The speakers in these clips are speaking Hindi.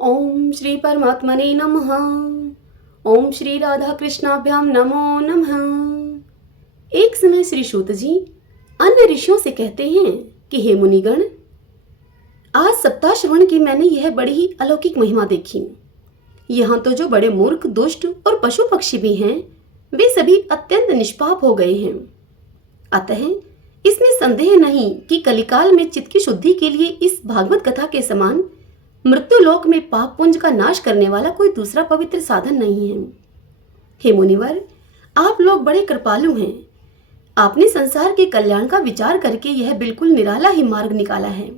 ओम श्री परमात्मने नमः। ओम श्री राधा कृष्णाभ्याम नमो नमः। एक समय श्री सूत जी अन्य ऋषियों से कहते हैं कि हे मुनिगण, आज सप्ताह श्रवण की मैंने यह बड़ी ही अलौकिक महिमा देखी। यहाँ तो जो बड़े मूर्ख, दुष्ट और पशु पक्षी भी हैं, वे सभी अत्यंत निष्पाप हो गए हैं। अतः इसमें संदेह नहीं कि कलिकाल में चित्त की शुद्धि के लिए इस भागवत कथा के समान मृत्यु लोक में पाप पुंज का नाश करने वाला कोई दूसरा पवित्र साधन नहीं है। हे मुनिवर, आप लोग बड़े कृपालु हैं। आपने संसार के कल्याण का विचार करके यह बिल्कुल निराला ही मार्ग निकाला है।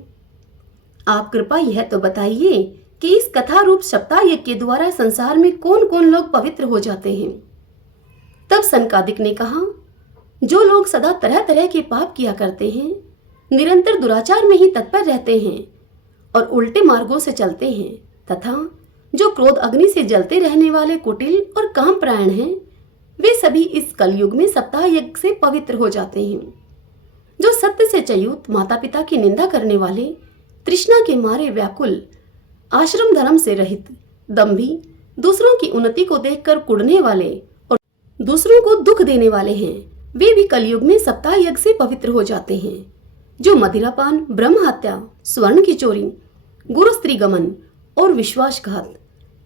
आप कृपा यह तो बताइए कि इस कथा रूप सप्ताह यज्ञ के द्वारा संसार में कौन कौन लोग पवित्र हो जाते हैं। तब सनकादिक ने कहा, जो लोग सदा तरह तरह के पाप किया करते हैं, निरंतर दुराचार में ही तत्पर रहते हैं और उल्टे मार्गों से चलते हैं, तथा जो क्रोध अग्नि से जलते रहने वाले कुटिल और काम प्रायण हैं, वे सभी इस कलयुग में सप्ताह यज्ञ से पवित्र हो जाते हैं। जो सत्य से च्युत, माता पिता की निंदा करने वाले, तृष्णा के मारे व्याकुल, आश्रम धर्म से रहित, दंभी, दूसरों की उन्नति को देखकर कुढ़ने वाले और दूसरों को दुख देने वाले हैं, वे भी कलयुग में सप्ताह यज्ञ से पवित्र हो जाते हैं। जो मदिरापान, ब्रह्म हत्या, स्वर्ण की चोरी, गुरु स्त्री गमन और विश्वासघात,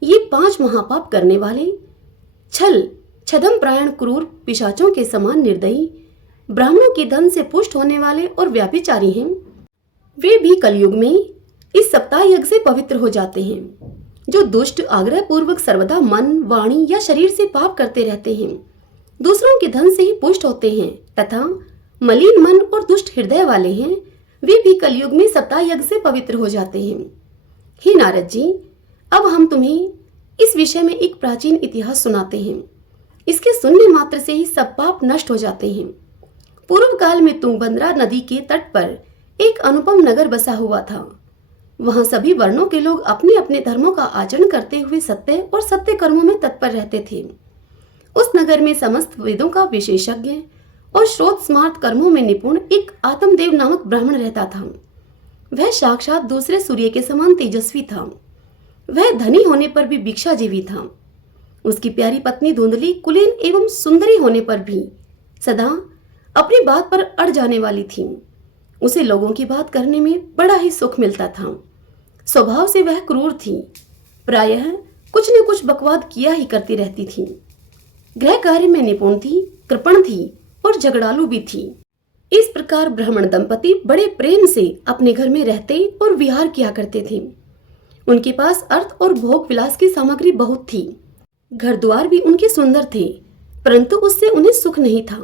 ये 5 महापाप करने वाले, छल, छदम प्रायण क्रूर पिशाचों के समान निर्दयी, ब्राह्मणों के धन से पुष्ट होने वाले और व्याभिचारी हैं, वे भी कलयुग में इस सप्ताह यज्ञ से पवित्र हो जाते हैं। जो दुष्ट, आग्रह पूर्वक सर्वदा मन, वाणी या शरीर से पाप करते रहते हैं, दूसरों के धन से ही पुष्ट होते हैं तथा मलिन मन और दुष्ट हृदय वाले हैं, वे भी कलयुग में सप्ताह यज्ञ से पवित्र हो जाते हैं। हे नारद जी, अब हम तुम्हें इस विषय में एक प्राचीन इतिहास सुनाते हैं। इसके सुनने मात्र से ही सब पाप नष्ट हो जाते हैं। पूर्व काल में तुंगभद्रा नदी के तट पर एक अनुपम नगर बसा हुआ था। वहां सभी वर्णों के लोग अपने अपने धर्मों का आचरण करते हुए सत्य और सत्य कर्मों में तत्पर रहते थे। उस नगर में समस्त वेदों का विशेषज्ञ और श्रोत स्मार्त कर्मों में निपुण एक आत्मदेव नामक ब्राह्मण रहता था। वह साक्षात दूसरे सूर्य के समान तेजस्वी था। वह धनी होने पर भी भिक्षाजीवी था। उसकी प्यारी पत्नी धुंधली, कुलीन एवं सुंदरी होने पर भी सदा अपनी बात पर अड़ जाने वाली थी। उसे लोगों की बात करने में बड़ा ही सुख मिलता था। स्वभाव से वह क्रूर थी, प्रायः कुछ न कुछ बकवाद किया ही करती रहती थी। गृह कार्य में निपुण थी, कृपण थी और झगड़ालू भी थी। इस प्रकार ब्राह्मण दंपति बड़े प्रेम से अपने घर में रहते और विहार किया करते थे। उनके पास अर्थ और भोग विलास की सामग्री बहुत थी। घर द्वार भी उनके सुंदर थे, परंतु उससे उन्हें सुख नहीं था।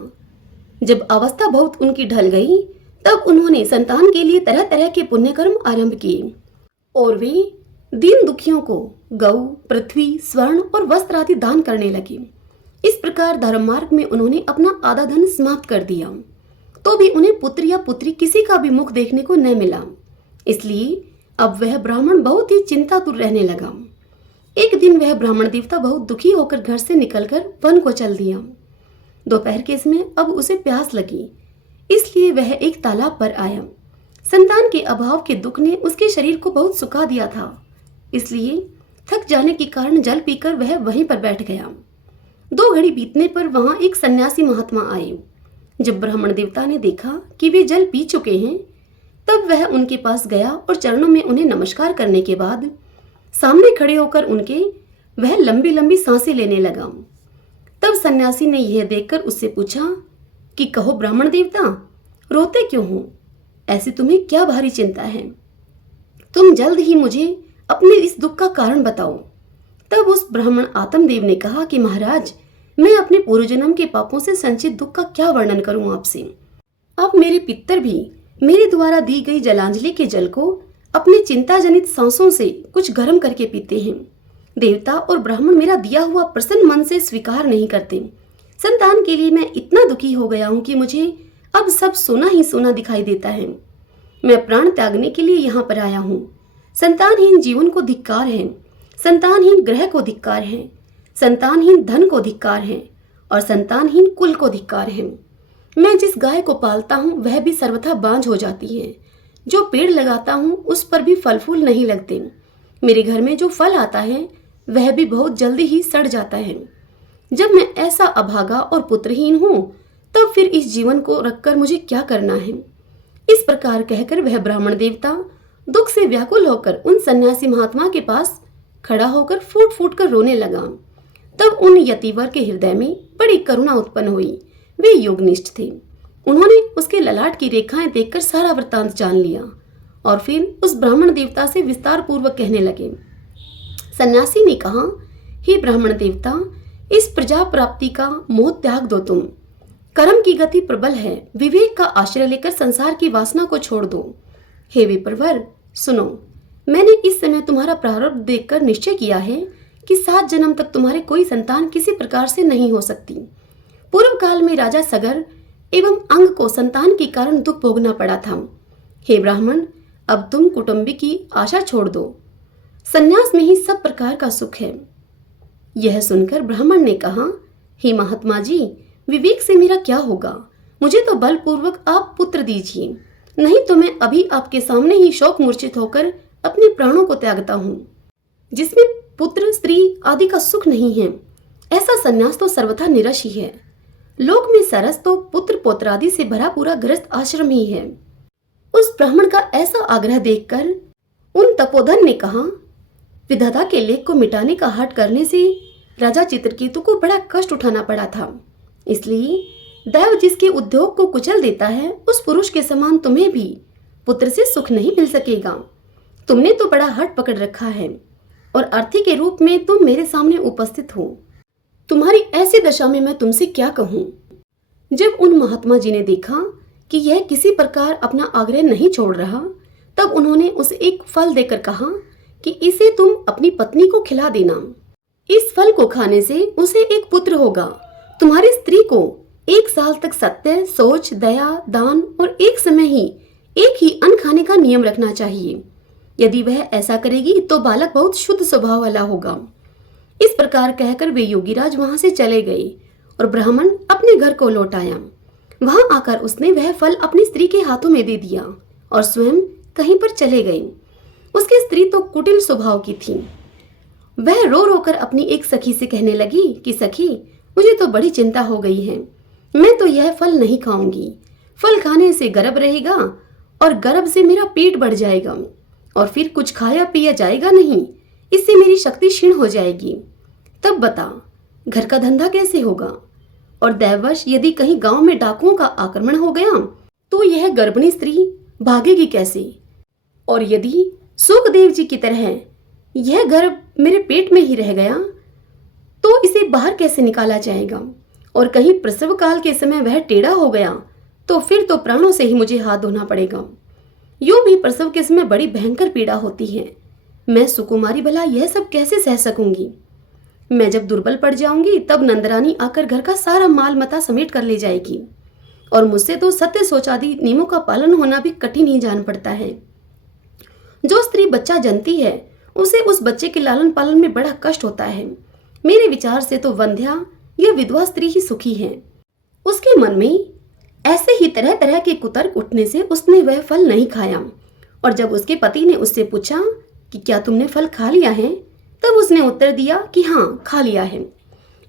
जब अवस्था बहुत उनकी ढल गई, तब उन्होंने संतान के लिए तरह तरह के पुण्य कर्म आरंभ किए और वे दीन दुखियों को गौ, पृथ्वी, स्वर्ण और वस्त्र आदि दान करने लगे। इस प्रकार धर्म मार्ग में उन्होंने अपना आधा धन समाप्त कर दिया, तो भी उन्हें पुत्र या पुत्री किसी का भी मुख देखने को न मिला। इसलिए अब वह ब्राह्मण बहुत ही चिंतातुर रहने लगा। एक दिन वह ब्राह्मण देवता बहुत दुखी होकर घर से निकलकर वन को चल दिया। दोपहर के समय अब उसे प्यास लगी, इसलिए वह एक तालाब पर आया। संतान के अभाव के दुख ने उसके शरीर को बहुत सुखा दिया था, इसलिए थक जाने के कारण जल पीकर वह वहीं पर बैठ गया। 2 घड़ी बीतने पर वहां एक सन्यासी महात्मा आए। जब ब्राह्मण देवता ने देखा कि वे जल पी चुके हैं, तब वह उनके पास गया और चरणों में उन्हें नमस्कार करने के बाद सामने खड़े होकर उनके वह लंबी लंबी सांसें लेने लगा। तब सन्यासी ने यह देखकर उससे पूछा कि कहो ब्राह्मण देवता, रोते क्यों हो? ऐसी तुम्हें क्या भारी चिंता है? तुम जल्द ही मुझे अपने इस दुख का कारण बताओ। तब उस ब्राह्मण आत्मदेव ने कहा कि महाराज, मैं अपने पूर्व जन्म के पापों से संचित दुख का क्या वर्णन करूं आपसे। अब मेरे पितर भी मेरे द्वारा दी गई जलांजलि के जल को अपने चिंता जनित सांसों से कुछ गर्म करके पीते हैं। देवता और ब्राह्मण मेरा दिया हुआ प्रसन्न मन से स्वीकार नहीं करते। संतान के लिए मैं इतना दुखी हो गया हूं कि मुझे अब सब सोना ही सोना दिखाई देता है। मैं प्राण त्यागने के लिए यहाँ पर आया हूँ। संतानहीन जीवन को धिक्कार है, संतानहीन ग्रह को धिक्कार है, संतानहीन धन को धिक्कार है और संतानहीन कुल को धिक्कार है। मैं जिस गाय को पालता हूँ वह भी सर्वथा बांझ हो जाती है। जो पेड़ लगाता हूँ उस पर भी फल फूल नहीं लगते। मेरे घर में जो फल आता है वह भी बहुत जल्दी ही सड़ जाता है। जब मैं ऐसा अभागा और पुत्रहीन हूँ तब फिर इस जीवन को रखकर मुझे क्या करना है। इस प्रकार कहकर वह ब्राह्मण देवता दुख से व्याकुल होकर उन सन्यासी महात्मा के पास खड़ा होकर फूट फूट कर रोने लगा। तब उन यतिवर के हृदय में बड़ी करुणा उत्पन्न हुई। वे योगनिष्ठ थे। उन्होंने उसके ललाट की रेखाएं देखकर सारा वृत्तांत जान लिया और फिर उस ब्राह्मण देवता से विस्तार पूर्वक कहने लगे। सन्यासी ने कहा, हे ब्राह्मण देवता, इस प्रजा प्राप्ति का मोह त्याग दो। तुम कर्म की गति प्रबल है, विवेक का आश्रय लेकर संसार की वासना को छोड़ दो। हे विप्रवर, सुनो, मैंने इस समय तुम्हारा प्रारब्ध देखकर निश्चय किया है कि 7 जन्म तक तुम्हारे कोई संतान किसी प्रकार से नहीं हो सकती। पूर्व काल में राजा सगर एवं अंग को संतान के कारण दुख भोगना पड़ा था। हे ब्राह्मण, अब तुम कुटुंबी की आशा छोड़ दो। संन्यास में ही सब प्रकार का सुख है। यह सुनकर ब्राह्मण ने कहा, हे महात्मा जी, विवेक से मेरा क्या होगा? मुझे तो बलपूर्वक आप पुत्र दीजिए, नहीं तो मैं अभी आपके सामने ही शोक मूर्छित होकर अपने प्राणों को त्यागता हूँ। जिसमें पुत्र स्त्री आदि का सुख नहीं है, ऐसा संन्यास तो सर्वथा निरश ही है। लोक में सरस तो पुत्र पौत्र आदि से भरा पूरा गृहस्थ आश्रम ही है। उस ब्राह्मण का ऐसा आग्रह देखकर उन तपोधन ने कहा, विधाता के लेख को मिटाने का हठ करने से राजा चित्रकेतु को बड़ा कष्ट उठाना पड़ा था। इसलिए दैव जिसके उद्योग को कुचल देता है, उस पुरुष के समान तुम्हें भी पुत्र से सुख नहीं मिल सकेगा। तुमने तो बड़ा हठ पकड़ रखा है और अर्थी के रूप में तुम मेरे सामने उपस्थित हो। तुम्हारी ऐसी दशा में मैं तुमसे क्या कहूँ। जब उन महात्मा जी ने देखा कि यह किसी प्रकार अपना आग्रह नहीं छोड़ रहा, तब उन्होंने उसे एक फल देकर कहा कि इसे तुम अपनी पत्नी को खिला देना। इस फल को खाने से उसे एक पुत्र होगा। तुम्हारी स्त्री को 1 साल तक सत्य, सोच, दया, दान और एक समय ही एक ही अन्न खाने का नियम रखना चाहिए। यदि वह ऐसा करेगी तो बालक बहुत शुद्ध स्वभाव वाला होगा। इस प्रकार कहकर वे योगीराज वहां से चले गए और ब्राह्मण अपने घर को लौट आया। वहां आकर उसने वह फल अपनी स्त्री के हाथों में दे दिया और स्वयं कहीं पर चले गए। उसकी स्त्री तो कुटिल स्वभाव की थी। वह रो रोकर अपनी एक सखी से कहने लगी कि सखी, मुझे तो बड़ी चिंता हो गई है। मैं तो यह फल नहीं खाऊंगी। फल खाने से गर्भ रहेगा और गर्भ से मेरा पेट बढ़ जाएगा और फिर कुछ खाया पिया जाएगा नहीं। इससे मेरी शक्ति क्षीण हो जाएगी। तब बता, घर का धंधा कैसे होगा? और दैववश यदि कहीं गांव में डाकुओं का आक्रमण हो गया तो यह गर्भिणी स्त्री भागेगी कैसे? और यदि सुखदेव जी की तरह यह गर्भ मेरे पेट में ही रह गया तो इसे बाहर कैसे निकाला जाएगा? और कहीं प्रसव काल के समय वह टेढ़ा हो गया तो फिर तो प्राणों से ही मुझे हाथ धोना पड़ेगा। यूं भी प्रसव के समय बड़ी भयंकर पीड़ा होती है। मैं सुकुमारी भला यह सब कैसे सह सकूंगी? मैं जब दुर्बल पड़ जाऊंगी तब नंदरानी आकर घर का सारा माल मता समेट कर ले जाएगी और मुझसे तो सत्य सोचादि नियमों का पालन होना भी कठिन ही जान पड़ता है। जो स्त्री बच्चा जनती है उसे उस बच्चे के लालन पालन में बड़ा कष्ट होता है। मेरे विचार से तो वंध्या या विधवा स्त्री ही सुखी है। उसके मन में ऐसे ही तरह तरह के कुतर्क उठने से उसने वह फल नहीं खाया और जब उसके पति ने उससे पूछा कि क्या तुमने फल खा लिया है, तब उसने उत्तर दिया कि हाँ, खा लिया है।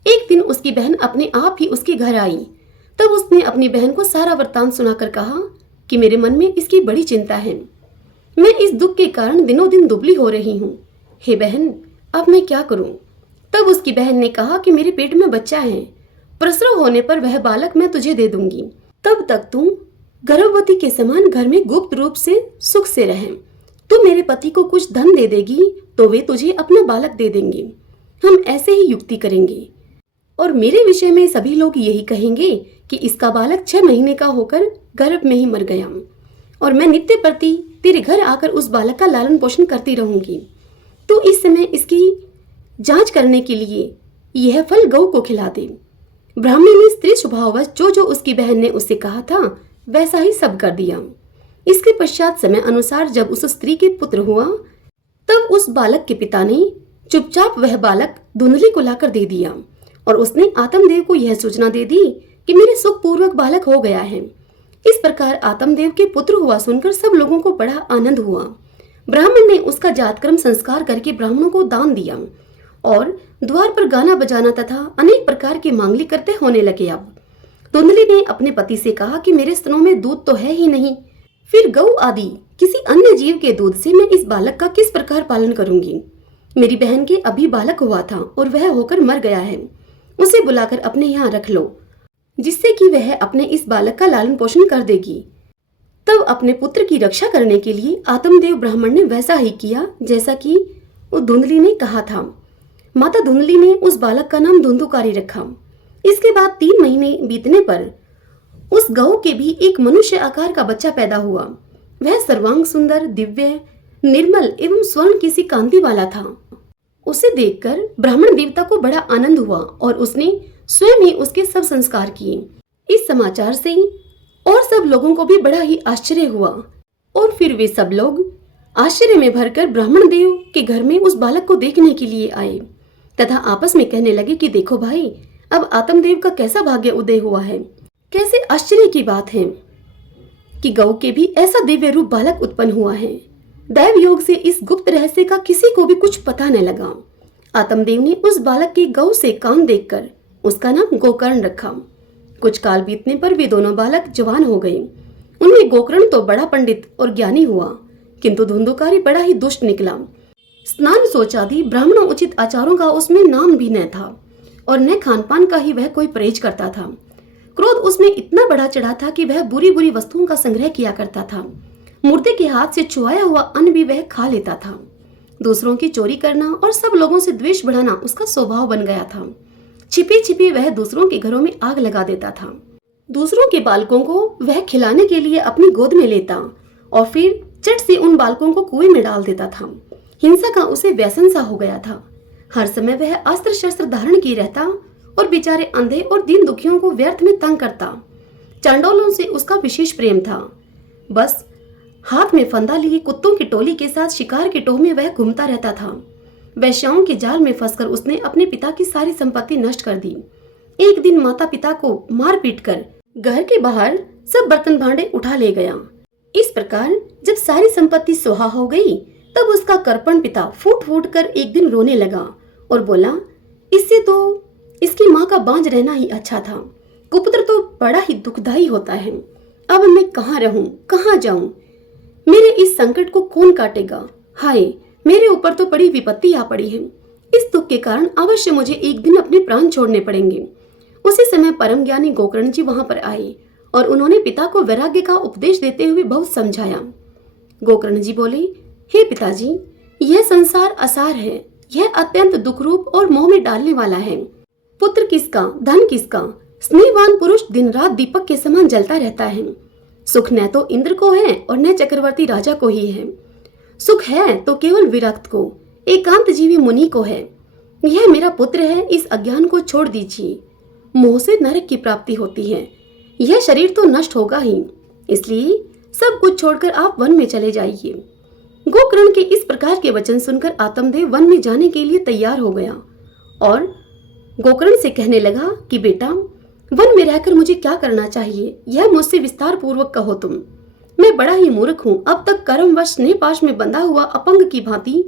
एक दिन उसकी बहन अपने आप ही उसके घर आई। तब उसने अपनी बहन को सारा वृत्तांत सुनाकर कहा कि मेरे मन में इसकी बड़ी चिंता है। मैं इस दुख के कारण दिनों दिन दुबली हो रही हूँ। हे बहन, अब मैं क्या करूँ? तब उसकी बहन ने कहा कि मेरे पेट में बच्चा है, प्रसव होने पर वह बालक मैं तुझे दे दूंगी। तब तक तुम गर्भवती के समान घर में गुप्त रूप से सुख से रहे। तू मेरे पति को कुछ धन दे देगी तो वे तुझे अपना बालक दे देंगे। हम ऐसे ही युक्ति करेंगे और मेरे विषय में सभी लोग यही कहेंगे कि इसका बालक 6 महीने का होकर गर्भ में ही मर गया और मैं नित्य प्रति तेरे घर आकर उस बालक का लालन पोषण करती रहूंगी। तो इस समय इसकी जांच करने के लिए यह फल गौ को खिला दे। ब्राह्मणी ने स्त्री स्वभाववश जो जो उसकी बहन ने उससे कहा था वैसा ही सब कर दिया। इसके पश्चात समय अनुसार जब उस स्त्री के पुत्र हुआ तब उस बालक के पिता ने चुपचाप वह बालक धुंधली को लाकर दे दिया और उसने आत्मदेव को यह सूचना दे दी कि मेरे सुखपूर्वक बालक हो गया है। इस प्रकार आत्मदेव के पुत्र हुआ सुनकर सब लोगों को बड़ा आनंद हुआ। ब्राह्मण ने उसका जातकर्म संस्कार करके ब्राह्मणों को दान दिया और द्वार पर गाना बजाना तथा अनेक प्रकार के मांगलिक करते होने लगे। अब धुंधली ने अपने पति से कहा कि मेरे स्तनों में दूध तो है ही नहीं, फिर गौ आदि किसी अन्य जीव के दूध से मैं इस बालक का किस प्रकार पालन करूंगी। मेरी बहन के अभी बालक हुआ था और वह होकर मर गया है। उसे बुलाकर अपने यहाँ रख लो, जिससे कि वह अपने इस बालक का लालन पोषण कर देगी। तब अपने पुत्र की रक्षा करने के लिए आत्मदेव ब्राह्मण ने वैसा ही किया जैसा कि वो धुंधली ने कहा था। माता धुंधली ने उस बालक का नाम धुंधुकारी रखा। इसके बाद 3 महीने बीतने पर उस गौ के भी एक मनुष्य आकार का बच्चा पैदा हुआ। वह सर्वांग सुंदर, दिव्य, निर्मल एवं स्वर्ण किसी कांति वाला था। उसे देखकर ब्राह्मण देवता को बड़ा आनंद हुआ और उसने स्वयं ही उसके सब संस्कार किए। इस समाचार से और सब लोगों को भी बड़ा ही आश्चर्य हुआ और फिर वे सब लोग आश्चर्य में भरकर ब्राह्मण देव के घर में उस बालक को देखने के लिए आए तथा आपस में कहने लगे कि देखो भाई, अब आत्मदेव का कैसा भाग्य उदय हुआ है। कैसे आश्चर्य की बात है कि गौ के भी ऐसा दिव्य रूप बालक उत्पन्न हुआ है। दैव योग से इस गुप्त रहस्य का किसी को भी कुछ पता न लगा। आत्मदेव ने उस बालक के गौ से काम देखकर उसका नाम गोकर्ण रखा। कुछ काल बीतने पर वे दोनों बालक जवान हो गए। उनमें गोकर्ण तो बड़ा पंडित और ज्ञानी हुआ, किंतु धुंधुकारी बड़ा ही दुष्ट निकला। स्नान शौच आदि ब्राह्मणों उचित आचारों का उसमें नाम भी न था और न खान पान का ही वह कोई परहेज करता था। क्रोध उसमें इतना बड़ा चढ़ा था कि वह बुरी बुरी वस्तुओं का संग्रह किया करता था। मुर्दे के हाथ से चुआया हुआ अन्न भी वह खा लेता था। दूसरों की चोरी करना और सब लोगों से द्वेष बढ़ाना उसका स्वभाव बन गया था। छिपे छिपे वह दूसरों के घरों में आग लगा देता था। दूसरों के बालकों को वह खिलाने के लिए अपनी गोद में लेता और फिर चट से उन बालकों को कुएं में डाल देता था। हिंसा का उसे व्यसन सा हो गया था। हर समय वह अस्त्र शस्त्र धारण किए रहता और बेचारे अंधे और दीन दुखियों को व्यर्थ में तंग करता। चांडोलों से उसका विशेष प्रेम था। बस हाथ में फंदा लिए कुत्तों की टोली के साथ शिकार की टोह में वह घूमता रहता था। वैश्याओं के जाल में फंसकर उसने अपने पिता की सारी संपत्ति नष्ट कर दी। एक दिन माता पिता को मार पीट कर घर के बाहर सब बर्तन भांडे उठा ले गया। इस प्रकार जब सारी संपत्ति सुहा हो गई तब उसका करपण पिता फूट फूट कर एक दिन रोने लगा और बोला, इससे तो इसकी माँ का बांझ रहना ही अच्छा था। कुपुत्र तो बड़ा ही दुखदायी होता है। अब मैं कहाँ रहूं, कहाँ जाऊं? मेरे इस संकट को कौन काटेगा? हाय, मेरे ऊपर तो बड़ी विपत्ति आ पड़ी है। इस दुख के कारण अवश्य मुझे एक दिन अपने प्राण छोड़ने पड़ेंगे। उसी समय परम ज्ञानी गोकर्ण जी वहां पर आए और उन्होंने पिता को वैराग्य का उपदेश देते हुए बहुत समझाया। गोकर्ण जी बोले, हे पिताजी, यह संसार असार है। यह अत्यंत दुखरूप और मोह में डालने वाला है। पुत्र किसका, धन किसका? स्नेहवान पुरुष दिन रात दीपक के समान जलता रहता है। सुख न तो इंद्र को है और न चक्रवर्ती राजा को ही है। सुख है तो केवल विरक्त को, एकांत जीवी मुनि को है। यह मेरा पुत्र है, इस अज्ञान को छोड़ दीजिए। मोह से नरक की प्राप्ति होती है। यह शरीर तो नष्ट होगा ही, इसलिए सब कुछ छोड़कर आप वन में चले जाइए। गोकर्ण के इस प्रकार के वचन सुनकर आत्मदेव वन में जाने के लिए तैयार हो गया और गोकर्ण से कहने लगा कि बेटा, वन में रहकर मुझे क्या करना चाहिए, यह मुझसे विस्तार पूर्वक कहो तुम। मैं बड़ा ही मूर्ख हूँ। अब तक कर्मवश स्नेहपाश में बंधा हुआ अपंग की भांति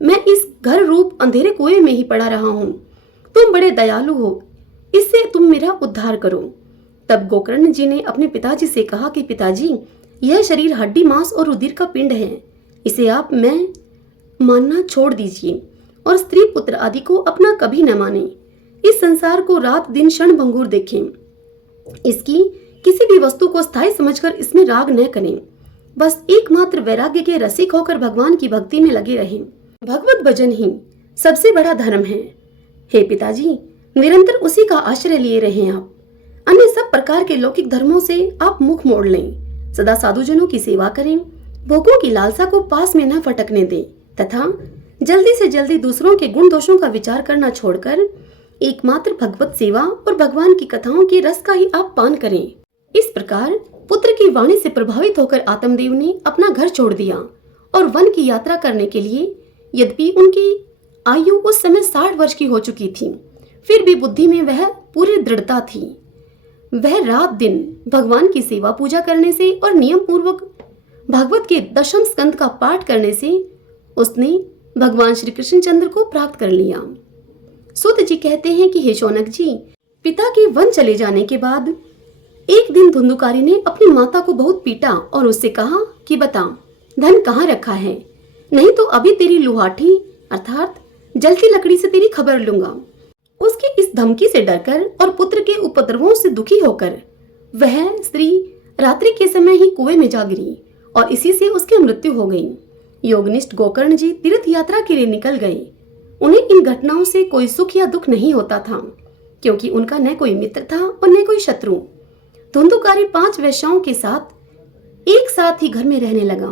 मैं इस घर रूप अंधेरे कुएं में ही पड़ा रहा हूँ। तुम बड़े दयालु हो, इससे तुम मेरा उद्धार करो। तब गोकर्ण जी ने अपने पिताजी से कहा कि पिताजी, यह शरीर हड्डी मांस और रुधिर का पिंड है। इसे आप मैं मानना छोड़ दीजिए और स्त्री पुत्र आदि को अपना कभी न माने। इस संसार को रात दिन क्षण भंगुर देखें। इसकी किसी भी वस्तु को स्थायी समझकर इसमें राग न करें। बस एकमात्र वैराग्य के रसिक होकर भगवान की भक्ति में लगे रहें। भगवत भजन ही सबसे बड़ा धर्म है। हे पिताजी, निरंतर उसी का आश्रय लिए रहें आप। अन्य सब प्रकार के लौकिक धर्मों से आप मुख मोड़ लें। सदा साधुजनों की सेवा करें। भोगों की लालसा को पास में न फटकने दें तथा जल्दी से जल्दी दूसरों के गुण दोषों का विचार करना छोड़कर एकमात्र भगवत सेवा और भगवान की कथाओं के रस का ही आप पान करें। इस प्रकार पुत्र की वाणी से प्रभावित होकर आत्मदेव ने अपना घर छोड़ दिया और वन की यात्रा करने के लिए, यद्यपि उनकी आयु उस समय 60 वर्ष की हो चुकी थी, फिर भी बुद्धि में वह पूरी दृढ़ता थी। वह रात दिन भगवान की सेवा पूजा करने से और नियम पूर्वक भागवत के दशम स्कंद का पाठ करने से उसने भगवान श्री कृष्णचंद्र को प्राप्त कर लिया। सूत जी कहते हैं कि हे शौनक जी, पिता के वन चले जाने के बाद एक दिन धुंधुकारी ने अपनी माता को बहुत पीटा और उससे कहा कि बता धन कहाँ रखा है, नहीं तो अभी तेरी लुहाठी अर्थात जलती लकड़ी से तेरी खबर लूंगा। उसकी इस धमकी से डरकर और पुत्र के उपद्रवों से दुखी होकर वह स्त्री रात्रि के समय ही कुएं में जा गिरी और इसी से उसकी मृत्यु हो गई। योगनिष्ठ गोकर्ण जी तीर्थ यात्रा के लिए निकल गए। उन्हें इन घटनाओं से कोई सुख या दुख नहीं होता था, क्योंकि उनका न कोई मित्र था और न कोई शत्रु। धुंधुकारी 5 वेश्याओं के साथ एक साथ ही घर में रहने लगा।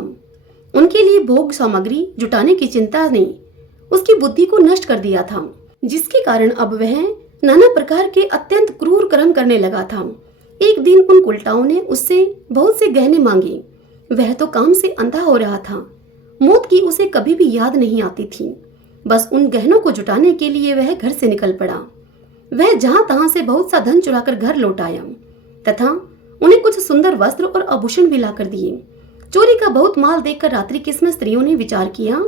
उनके लिए भोग सामग्री जुटाने की चिंता ने उसकी बुद्धि को नष्ट कर दिया था, जिसके कारण अब वह नाना प्रकार के अत्यंत क्रूर कर्म करने लगा था। एक दिन उन उल्टाओं ने उससे बहुत से गहने मांगे। वह तो काम से अंधा हो रहा था। मौत की उसे कभी भी याद नहीं आती थी। बस उन गहनों को जुटाने के लिए वह घर से निकल पड़ा। वह जहां तहां से बहुत सा धन चुराकर घर लौट आया तथा उन्हें कुछ सुंदर वस्त्र और आभूषण भी लाकर दिए। चोरी का बहुत माल देखकर रात्रि के समय स्त्रियों ने विचार किया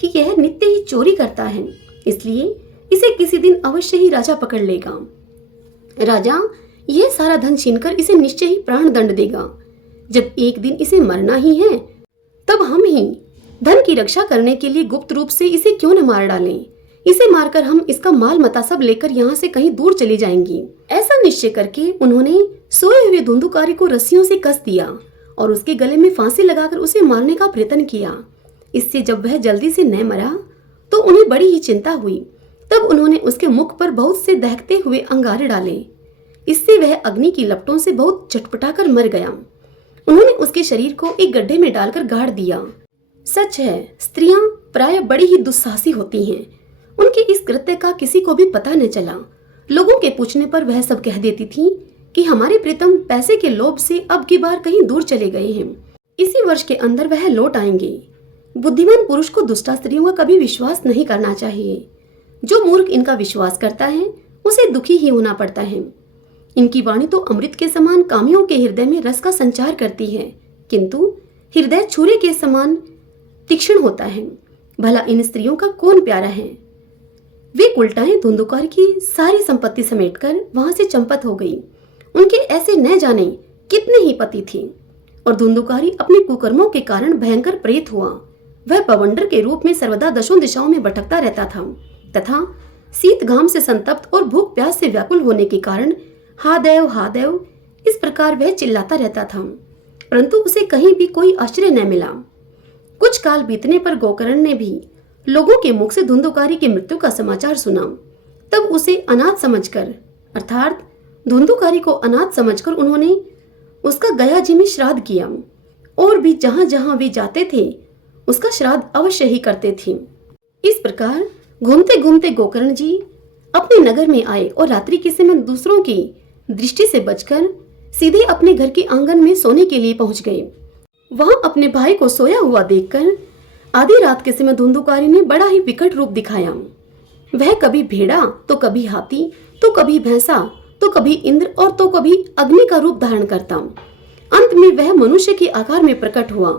कि यह नित्य ही चोरी करता है, इसलिए इसे किसी दिन अवश्य ही राजा पकड़ लेगा। राजा यह सारा धन छीनकर इसे निश्चय ही प्राण दंड देगा। जब एक दिन इसे मरना ही है, तब हम ही धन की रक्षा करने के लिए गुप्त रूप से इसे क्यों न मार डालें। इसे मारकर हम इसका माल मता सब लेकर यहाँ से कहीं दूर चली जाएंगी। ऐसा निश्चय करके उन्होंने सोए हुए धुंधुकारी को रस्सियों से कस दिया और उसके गले में फांसी लगाकर उसे मारने का प्रयत्न किया। इससे जब वह जल्दी से न मरा तो उन्हें बड़ी ही चिंता हुई। तब उन्होंने उसके मुख पर बहुत से दहकते हुए अंगारे डाले। इससे वह अग्नि की लपटों से बहुत चटपटाकर मर गया। उन्होंने उसके शरीर को एक गड्ढे में डालकर गाड़ दिया। सच है, स्त्रियां प्राय बड़ी ही दुस्साहसी होती हैं। उनके इस कृत्य का किसी को भी पता न चला। लोगों के पूछने पर वह सब कह देती थी कि हमारे प्रीतम पैसे के लोभ से अब की बार कहीं दूर चले गए हैं, इसी वर्ष के अंदर वह लौट आएंगे। बुद्धिमान पुरुष को दुष्टा स्त्रियों का कभी विश्वास नहीं करना चाहिए। जो मूर्ख इनका विश्वास करता है उसे दुखी ही होना पड़ता है। इनकी वाणी तो अमृत के समान कामियों के हृदय में रस का संचार करती है, किंतु हृदय छुरे के समान तीक्ष्ण होता है। भला इन स्त्रियों का कौन प्यारा है। वे उल्टाएं धुंधुकारी की सारी संपत्ति समेटकर वहां से चंपत हो गई। उनके ऐसे न जाने कितने ही पति थे और धुंधुकारी अपने कुकर्मों के कारण भयंकर प्रेत हुआ। वह बवंडर के रूप में सर्वदा दशों दिशाओं में भटकता रहता था तथा शीत घाम से संतप्त और भूख प्यास से व्याकुल होने के कारण हा देव इस प्रकार वह चिल्लाता रहता था, परंतु उसे कहीं भी कोई आश्रय न मिला। कुछ काल बीतने पर गोकर्ण ने भी लोगों के मुख से धुंधुकारी की मृत्यु का समाचार सुना। तब उसे अनाथ समझकर अर्थात धुंधुकारी को अनाथ समझकर उन्होंने उसका गया जी में श्राद्ध किया और भी जहां जहां वे जाते थे उसका श्राद्ध अवश्य ही करते थे। इस प्रकार घूमते घूमते गोकर्ण जी अपने नगर में आए और रात्रि के समय दूसरों की दृष्टि से बचकर सीधे अपने घर के आंगन में सोने के लिए पहुंच गए। वहां अपने भाई को सोया हुआ देखकर आधी रात के समय धुंधुकारी ने बड़ा ही विकट रूप दिखाया। वह कभी भेड़ा तो कभी हाथी तो कभी भैंसा तो कभी इंद्र और तो कभी अग्नि का रूप धारण करता। अंत में वह मनुष्य के आकार में प्रकट हुआ।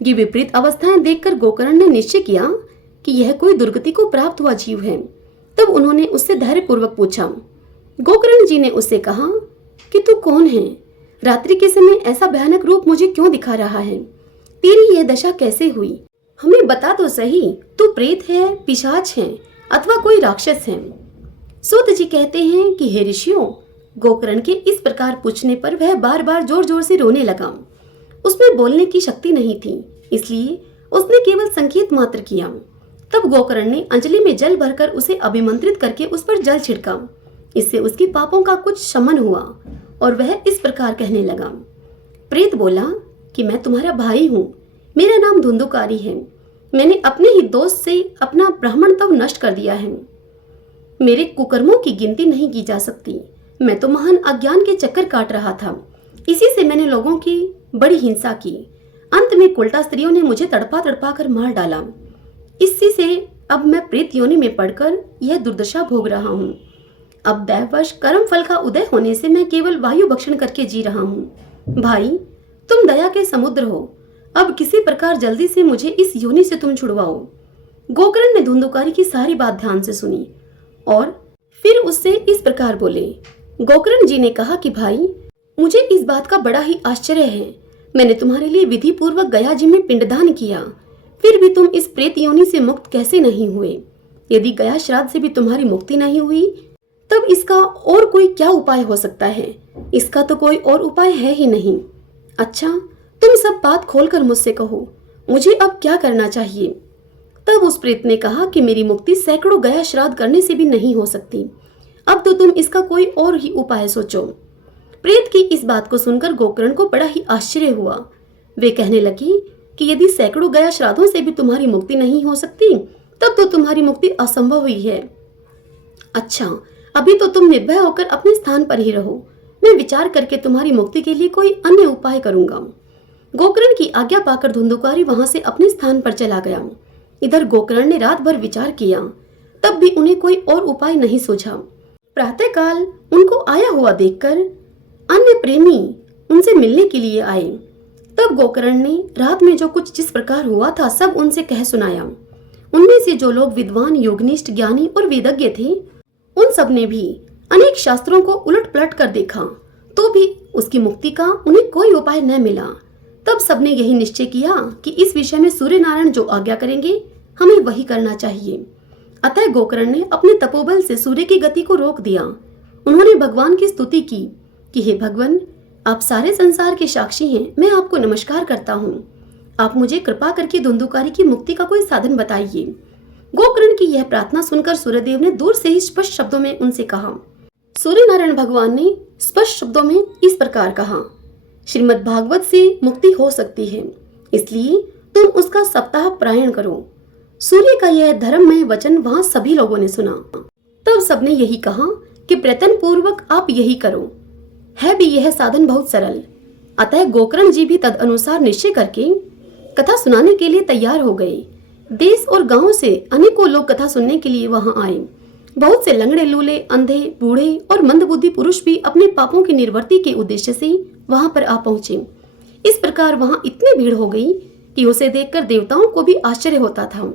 ये विपरीत अवस्थाएं देखकर गोकर्ण ने निश्चय किया कि यह कोई दुर्गति को प्राप्त हुआ जीव है। तब उन्होंने उससे धैर्यपूर्वक पूछा। गोकर्ण जी ने उससे कहा कि तू कौन है? रात्रि के समय ऐसा भयानक रूप मुझे क्यों दिखा रहा है? तेरी यह दशा कैसे हुई? हमें बता तो सही, तू प्रेत है, पिशाच है अथवा कोई राक्षस है? सूत जी कहते हैं कि हे ऋषियों, गोकर्ण के इस प्रकार पूछने पर वह बार बार जोर जोर से रोने लगा। उसमें बोलने की शक्ति नहीं थी, इसलिए उसने केवल संकेत मात्र किया। तब गोकर्ण ने अंजलि में जल भरकर उसे अभिमंत्रित करके उस पर जल छिड़का। इससे उसके पापों का कुछ शमन हुआ और वह इस प्रकार कहने लगा। प्रेत बोला कि मैं तुम्हारा भाई हूँ, मेरा नाम धुंधुकारी है। मैंने अपने ही दोस्त से अपना ब्राह्मणत्व नष्ट कर दिया है। मेरे कुकर्मों की गिनती नहीं की जा सकती। मैं तो महान अज्ञान के चक्कर काट रहा था, इसी से मैंने लोगों की बड़ी हिंसा की। अंत में कुल्टा स्त्रियों ने मुझे तड़पा तड़पा कर मार डाला। इसी से अब मैं प्रेत योनि में पड़कर यह दुर्दशा भोग रहा हूँ। अब दैववश कर्म फल का उदय होने से मैं केवल वायु भक्षण करके जी रहा हूँ। भाई, तुम दया के समुद्र हो, अब किसी प्रकार जल्दी से मुझे इस योनि से तुम छुड़वाओ। गोकर्ण ने धुंधुकारी की सारी बात ध्यान से सुनी और फिर उससे इस प्रकार बोले। गोकर्ण जी ने कहा कि भाई, मुझे इस बात का बड़ा ही आश्चर्य है। मैंने तुम्हारे लिए विधि पूर्वक गया जी में पिंडदान किया, फिर भी तुम इस प्रेत योनि से मुक्त कैसे नहीं हुए? यदि गया श्राद्ध से भी तुम्हारी मुक्ति नहीं हुई, तब इसका और कोई क्या उपाय हो सकता है? इसका तो कोई और उपाय है ही नहीं। अच्छा, तुम सब बात खोलकर मुझसे कहो, मुझे अब क्या करना चाहिए? तब उस प्रेत ने कहा कि मेरी मुक्ति सैकड़ों गया श्राद्ध करने से भी नहीं हो सकती। अब तो तुम इसका कोई और ही उपाय सोचो। प्रेत की इस बात को सुनकर गोकर्ण को बड़ा ही आश्चर्य हुआ। वे कहने लगी कि यदि सैकड़ों गया श्राद्धों से भी तुम्हारी मुक्ति नहीं हो सकती, तब तो तुम्हारी मुक्ति असंभव ही है। अच्छा, अभी तो तुम निर्भय होकर अपने स्थान पर ही रहो। मैं विचार करके तुम्हारी मुक्ति के लिए कोई अन्य उपाय करूंगा। गोकर्ण की आज्ञा पाकर धुंधुकारी वहां से अपने स्थान पर चला गया। इधर गोकर्ण ने रात भर विचार किया, तब भी उन्हें कोई और उपाय नहीं सूझा। प्रातःकाल उनको आया हुआ देखकर अन्य प्रेमी उनसे मिलने के लिए आए। तब गोकर्ण ने रात में जो कुछ जिस प्रकार हुआ था सब उनसे कह सुनाया। उनमें से जो लोग विद्वान, योगनिष्ठ, ज्ञानी और वेदज्ञ थे, उन सब ने भी अनेक शास्त्रों को उलट पलट कर देखा, तो भी उसकी मुक्ति का उन्हें कोई उपाय न मिला। तब सबने यही निश्चय किया कि इस विषय में सूर्य नारायण जो आज्ञा करेंगे हमें वही करना चाहिए। अतः गोकर्ण ने अपने तपोबल से सूर्य की गति को रोक दिया। उन्होंने भगवान की स्तुति की कि हे भगवान, आप सारे संसार के साक्षी हैं, मैं आपको नमस्कार करता हूँ। आप मुझे कृपा करके धुंधुकारी की मुक्ति का कोई साधन बताइए। गोकर्ण की यह प्रार्थना सुनकर सूर्यदेव ने दूर से ही स्पष्ट शब्दों में उनसे कहा। सूर्य नारायण भगवान ने स्पष्ट शब्दों में इस प्रकार कहा, श्रीमद् भागवत से मुक्ति हो सकती है, इसलिए तुम उसका सप्ताह पारायण करो। सूर्य का यह धर्ममय वचन वहां सभी लोगों ने सुना। तब सबने यही कहा कि प्रयत्न पूर्वक आप यही करो। है भी यह साधन बहुत सरल। अतः गोकर्ण जी भी तद अनुसार निश्चय करके कथा सुनाने के लिए तैयार हो गए। देश और गांव से अनेकों लोग कथा सुनने के लिए वहां आए। बहुत से लंगड़े, लूले, अंधे, बूढ़े और मंदबुद्धि पुरुष भी अपने पापों की निवृत्ति के उद्देश्य से वहां पर आ पहुंचे। इस प्रकार वहां इतनी भीड़ हो गई कि उसे देखकर देवताओं को भी आश्चर्य होता था।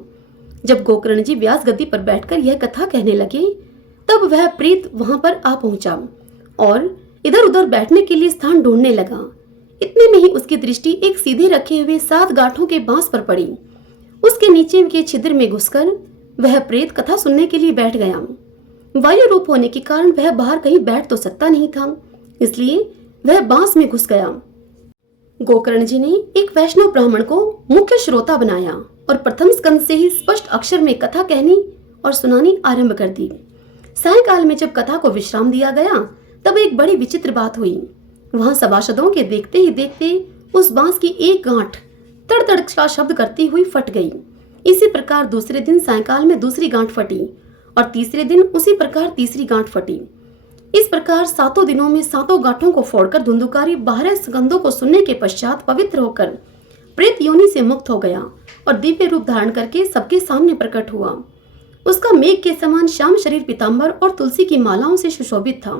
जब गोकर्ण जी व्यास गद्दी पर बैठकर यह कथा कहने लगे, तब वह प्रेत वहां पर आ पहुंचा और इधर उधर बैठने के लिए स्थान ढूंढने लगा। इतने में ही उसकी दृष्टि एक सीधे रखे हुए 7 गांठों के बांस पर पड़ी। उसके नीचे के छिद्र में घुसकर वह प्रेत कथा सुनने के लिए बैठ गया। वायु रूप होने के कारण वह बाहर कहीं बैठ तो सकता नहीं था, इसलिए वह बांस में घुस गया। गोकर्ण जी ने एक वैष्णव ब्राह्मण को मुख्य श्रोता बनाया और प्रथम स्कंद से ही स्पष्ट अक्षर में कथा कहनी और सुनानी आरंभ कर दी। सायंकाल में जब कथा को विश्राम दिया गया, तब एक बड़ी विचित्र बात हुई। वहां सभासदों के देखते ही देखते उस बांस की एक गांठ तड़ तड़ का शब्द करती हुई फट गई। इसी प्रकार दूसरे दिन सायंकाल में दूसरी गांठ फटी और तीसरे दिन उसी प्रकार तीसरी गांठ फटी। इस प्रकार 7 दिनों में 7 गांठों को फोड़कर धुंधुकारी 12 स्कंदों को सुनने के पश्चात पवित्र होकर प्रेत योनि से मुक्त हो गया और दिव्य रूप धारण करके सबके सामने प्रकट हुआ। उसका मेघ के समान श्याम शरीर पीतांबर और तुलसी की मालाओं से सुशोभित था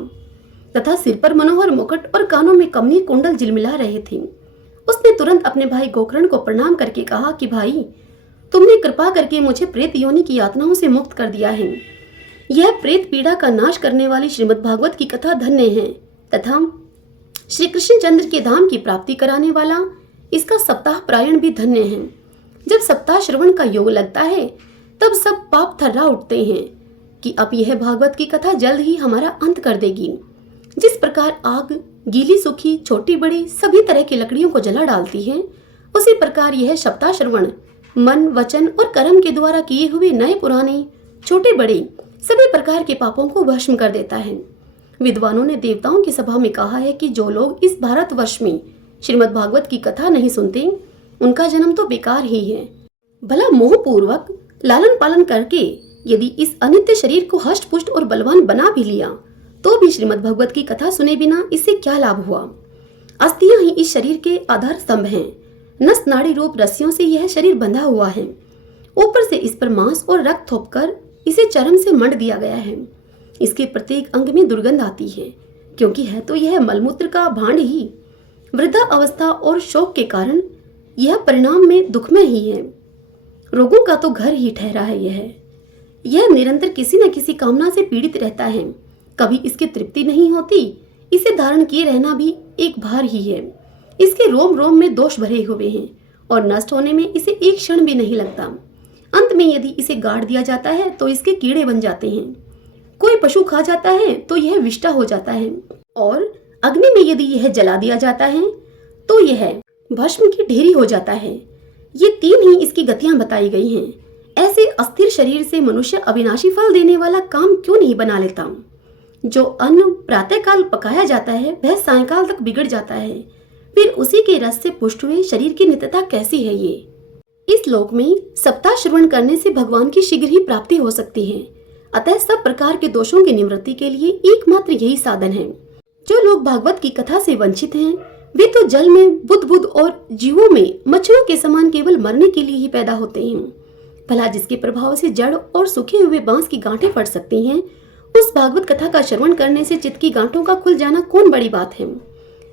तथा सिर पर मनोहर मुकुट और कानों में कमनीय कुंडल झिलमिला रहे थे। उसने तुरंत अपने भाई गोकर्ण को प्रणाम करके कहा कि भाई, तुमने कृपा करके मुझे प्रेत योनि की यातनाओं से मुक्त कर दिया है। यह प्रेत पीड़ा का नाश करने वाली श्रीमद् भागवत की कथा धन्य है तथा श्री कृष्ण चंद्र के धाम की प्राप्ति कराने वाला इसका सप्ताह पारायण भी धन्य है। जब सप्ताह श्रवण का योग लगता है, तब सब पाप थर्रा उठते हैं कि अब यह भागवत की कथा जल्द ही हमारा अंत कर देगी। जिस प्रकार आग गीली, सूखी, छोटी बड़ी सभी तरह की लकड़ियों को जला डालती है, उसी प्रकार यह सप्ताह श्रवण मन, वचन और कर्म के द्वारा किए हुए नए पुराने, छोटे बड़े सभी प्रकार के पापों को भस्म कर देता है। विद्वानों ने देवताओं की सभा में कहा है कि जो लोग इस भारतवर्ष में श्रीमद् भागवत की कथा नहीं सुनते, उनका जन्म तो बेकार ही है। भला मोह पूर्वक लालन पालन करके यदि इस अनित्य शरीर को हष्ट पुष्ट और बलवान बना भी लिया, तो भी श्रीमद् भागवत की कथा सुने बिना इससे क्या लाभ हुआ? अस्थियां ही इस शरीर के आधार स्तंभ हैं। नस नाड़ी रूप रस्सियों से यह शरीर बंधा हुआ है। ऊपर से इस पर मांस और रक्त थोपकर इसे चर्म से मंड दिया गया है। इसके प्रत्येक अंग में दुर्गंध आती है, क्योंकि है तो यह मलमूत्र का भांड ही। वृद्धा अवस्था और शोक के कारण यह परिणाम में दुखमय ही है। रोगों का तो घर ही ठहरा है यह निरंतर किसी न किसी कामना से पीड़ित रहता है। कभी इसकी तृप्ति नहीं होती। इसे धारण किए रहना भी एक भार ही है। इसके रोम रोम में दोष भरे हुए हैं और नष्ट होने में इसे एक क्षण भी नहीं लगता। अंत में यदि इसे गाड़ दिया जाता है तो इसके कीड़े बन जाते हैं। कोई पशु खा जाता है तो यह विष्टा हो जाता है और अग्नि में यदि यह जला दिया जाता है तो यह भस्म की ढेरी हो जाता है। ये तीन ही इसकी गतियां बताई गई हैं। ऐसे अस्थिर शरीर से मनुष्य अविनाशी फल देने वाला काम क्यों नहीं बना लेता? जो अन्न प्रातःकाल पकाया जाता है वह सायंकाल तक बिगड़ जाता है। फिर उसी के रस से पुष्ट हुए शरीर की नित्यता कैसी है ये? इस लोक में सप्ताह श्रवण करने से भगवान की शीघ्र ही प्राप्ति हो सकती है। अतः सब प्रकार के दोषों की निवृत्ति के लिए एकमात्र यही साधन है। जो लोग भागवत की कथा से वंचित हैं, वे तो जल में बुद्ध और जीवों में मच्छरों के समान केवल मरने के लिए ही पैदा होते हैं। भला जिसके प्रभाव से जड़ और सूखे हुए बांस की गांठें फट सकती हैं, उस भागवत कथा का श्रवण करने से चित्त की गांठों का खुल जाना कौन बड़ी बात है?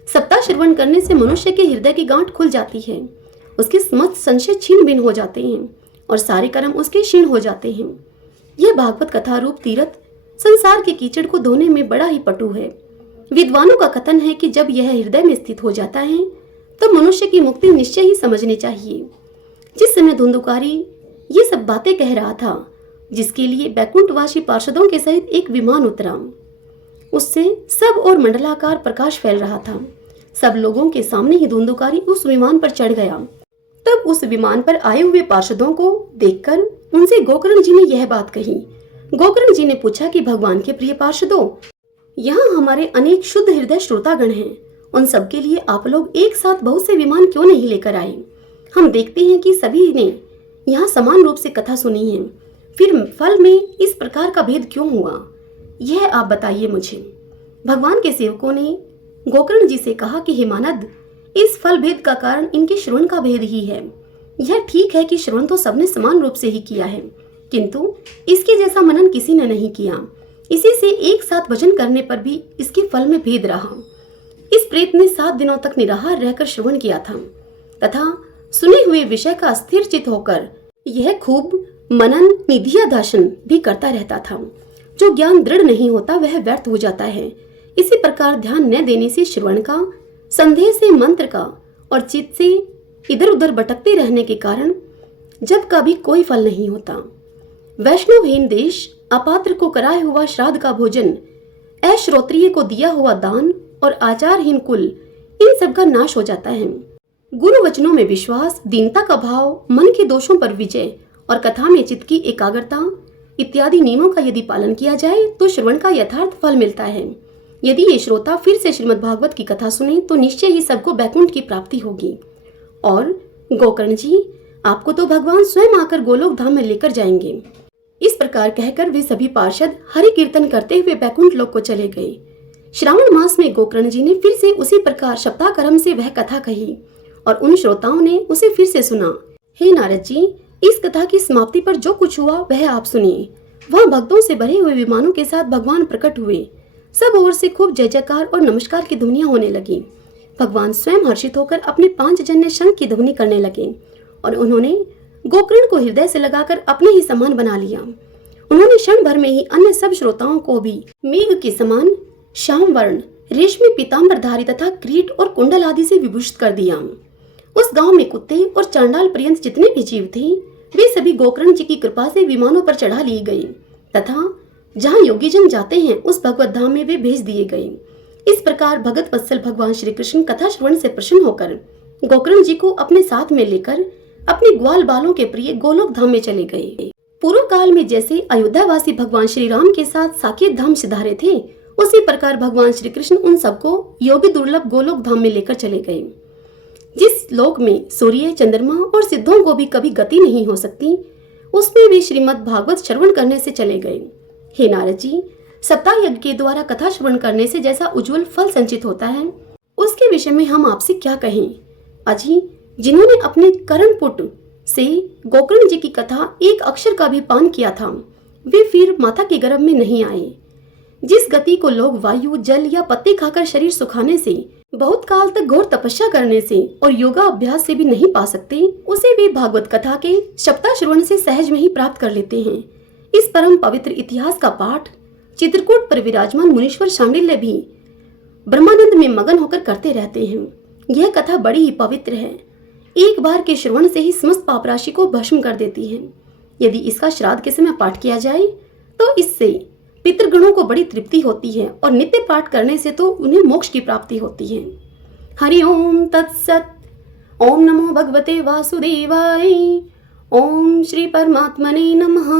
सप्ताह श्रवण करने से मनुष्य के हृदय की गांठ खुल जाती है। उसके समस्त संशय छीन भिन्न हो जाते हैं और सारे कर्म उसके क्षीण हो जाते हैं। यह भागवत कथा रूप तीर्थ संसार के कीचड़ को धोने में बड़ा ही पटु है। विद्वानों का कथन है कि जब यह हृदय में स्थित हो जाता है तो मनुष्य की मुक्ति निश्चय ही समझनी चाहिए। जिस समय धुंधुकारी ये सब बातें कह रहा था, जिसके लिए बैकुंठवासी पार्षदों के सहित एक विमान उतरा, उससे सब और मंडलाकार प्रकाश फैल रहा था। सब लोगों के सामने ही धुंधुकारी उस विमान पर चढ़ गया। तब उस विमान पर आए हुए पार्षदों को देखकर उनसे गोकर्ण जी ने यह बात कही। गोकर्ण जी ने पूछा कि भगवान के प्रिय पार्षदों, यहाँ हमारे अनेक शुद्ध हृदय श्रोतागण हैं। उन सबके लिए आप लोग एक साथ बहुत से विमान क्यों नहीं लेकर आए? हम देखते हैं कि सभी ने यहाँ समान रूप से कथा सुनी है, फिर फल में इस प्रकार का भेद क्यों हुआ? यह आप बताइए मुझे। भगवान के सेवकों ने गोकर्ण जी से कहा कि हेमानद, इस फल भेद का कारण इनके श्रवण का भेद ही है। यह ठीक है कि श्रवण तो सबने समान रूप से ही किया है, किंतु इसके जैसा मनन किसी ने नहीं किया। इसी से एक साथ भजन करने पर भी इसके फल में भेद रहा। इस प्रेत ने 7 दिनों तक निराहार रहकर श्रवण किया था तथा सुने हुए विषय का स्थिर चित होकर यह खूब मनन निधिध्यासन भी करता रहता था। जो ज्ञान दृढ़ नहीं होता वह व्यर्थ हो जाता है। इसी प्रकार ध्यान न देने से श्रवण का, संदेह से मंत्र का और चित्त से इधर उधर भटकते रहने के कारण जब कभी कोई फल नहीं होता। वैष्णवहीन देश, अपात्र को कराया हुआ श्राद्ध का भोजन, अश्रोत्रिय को दिया हुआ दान और आचारहीन कुल, इन सब का नाश हो जाता है। गुरु वचनों में विश्वास, दीनता का भाव, मन के दोषों पर विजय और कथा में चित्त की एकाग्रता इत्यादि नियमों का यदि पालन किया जाए तो श्रवण का यथार्थ फल मिलता है। यदि ये श्रोता फिर से श्रीमद् भागवत की कथा सुने तो निश्चय ही सबको बैकुंठ की प्राप्ति होगी। और गोकर्ण जी, आपको तो भगवान स्वयं आकर गोलोक धाम में लेकर जाएंगे। इस प्रकार कहकर वे सभी पार्षद हरि कीर्तन करते हुए बैकुंठ लोक को चले गए। श्रावण मास में गोकर्ण जी ने फिर से उसी प्रकार सप्ताह क्रम से वह कथा कही और उन श्रोताओं ने उसे फिर से सुना। हे नारद जी, इस कथा की समाप्ति पर जो कुछ हुआ वह आप सुनिए। वहाँ भक्तों से भरे हुए विमानों के साथ भगवान प्रकट हुए। सब ओर से खूब जय जयकार और नमस्कार की ध्वनियां होने लगी। भगवान स्वयं हर्षित होकर अपने 5 जन्य शंख की ध्वनि करने लगे और उन्होंने गोकर्ण को हृदय से लगाकर अपने ही समान बना लिया। उन्होंने क्षण भर में ही अन्य सब श्रोताओं को भी मेघ के समान श्याम वर्ण, रेशमी पीताम्बरधारी तथा क्रीट और कुंडल आदि से विभूषित कर दिया। उस गांव में कुत्ते और चांडाल पर्यंत जितने भी जीव थे वे सभी गोकर्ण जी की कृपा से विमानों पर चढ़ा लिए गए तथा जहाँ योगीजन जाते हैं उस भगवत धाम में वे भेज दिए गए। इस प्रकार भगत वत्सल भगवान श्री कृष्ण कथा श्रवण से प्रसन्न होकर गोकर्ण जी को अपने साथ में लेकर अपने ग्वाल बालों के प्रिय गोलोक धाम में चले गए। पूर्व काल में जैसे अयोध्यावासी भगवान श्री राम के साथ साकेत धाम सिधारे थे, उसी प्रकार भगवान श्री कृष्ण उन सबको योगी दुर्लभ गोलोक धाम में लेकर चले गए। जिस लोक में सूर्य, चंद्रमा और सिद्धों को भी कभी गति नहीं हो सकती, उसमें भी श्रीमद् भागवत श्रवण करने से चले गए। हे नारद जी, सप्ताह यज्ञ के द्वारा कथा श्रवण करने से जैसा उज्जवल फल संचित होता है, उसके विषय में हम आपसे क्या कहें। अजी, जिन्होंने अपने करणपुट से गोकर्ण जी की कथा एक अक्षर का भी पान किया था, वे फिर माता के गर्भ में नहीं आए। जिस गति को लोग वायु, जल या पत्ते खाकर शरीर सुखाने से बहुत काल तक घोर तपस्या करने से और योगा अभ्यास से भी नहीं पा सकते, उसे वे भागवत कथा के शब्दा श्रवण से सहज में ही प्राप्त कर लेते हैं। इस परम पवित्र इतिहास का पाठ चित्रकूट पर विराजमान मुनीश्वर शांडिल्य भी ब्रह्मानंद में मगन होकर करते रहते हैं। यह कथा बड़ी ही पवित्र है, एक बार के श्रवण से ही समस्त पाप राशि को भस्म कर देती है। यदि इसका श्राद्ध के समय पाठ किया जाए तो इससे पितृगणों को बड़ी तृप्ति होती है और नित्य पाठ करने से तो उन्हें मोक्ष की प्राप्ति होती है। हरि ओम तत्सत। ओम नमो भगवते वासुदेवाय। ओम श्री परमात्मने नमः।